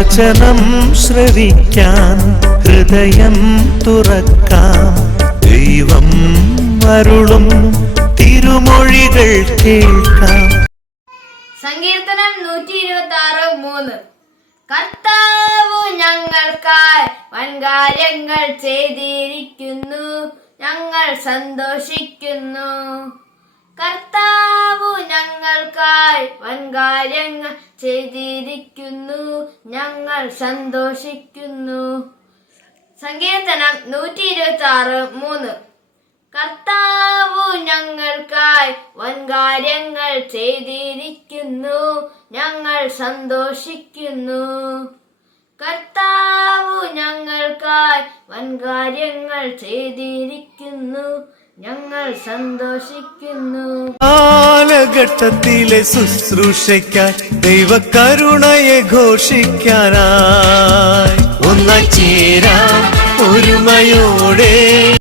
വചനം ശ്രവിക്കാൻ ഹൃദയം തുറക്കാം. ദൈവം അരുളും തിരുമൊഴികൾ കേൾക്കാം. സങ്കീർത്തനം നൂറ്റി ഇരുപത്തി ആറ് മൂന്ന്. കർത്താവ് ഞങ്ങൾക്കായി വൻകാര്യങ്ങൾ ചെയ്തിരിക്കുന്നു. ഞങ്ങൾ സന്തോഷിക്കുന്നു. ഞങ്ങൾക്കായി വൻകാര്യങ്ങൾ ചെയ്തിരിക്കുന്നു. ഞങ്ങൾ സന്തോഷിക്കുന്നു. സങ്കീർത്തനം നൂറ്റി ഇരുപത്തി ആറ് മൂന്ന്. കർത്താവു ഞങ്ങൾക്കായി വൻകാര്യങ്ങൾ ചെയ്തിരിക്കുന്നു. ഞങ്ങൾ സന്തോഷിക്കുന്നു. കർത്താവു ഞങ്ങൾക്കായി വൻകാര്യങ്ങൾ ചെയ്തിരിക്കുന്നു. ഞങ്ങൾ സന്തോഷിക്കുന്നു. കാലഘട്ടത്തിലെ ശുശ്രൂഷയ്ക്കായി ദൈവകരുണയെ ഘോഷിക്കാനായി. ഒന്നായി ചേരാം ഒരുമയോടെ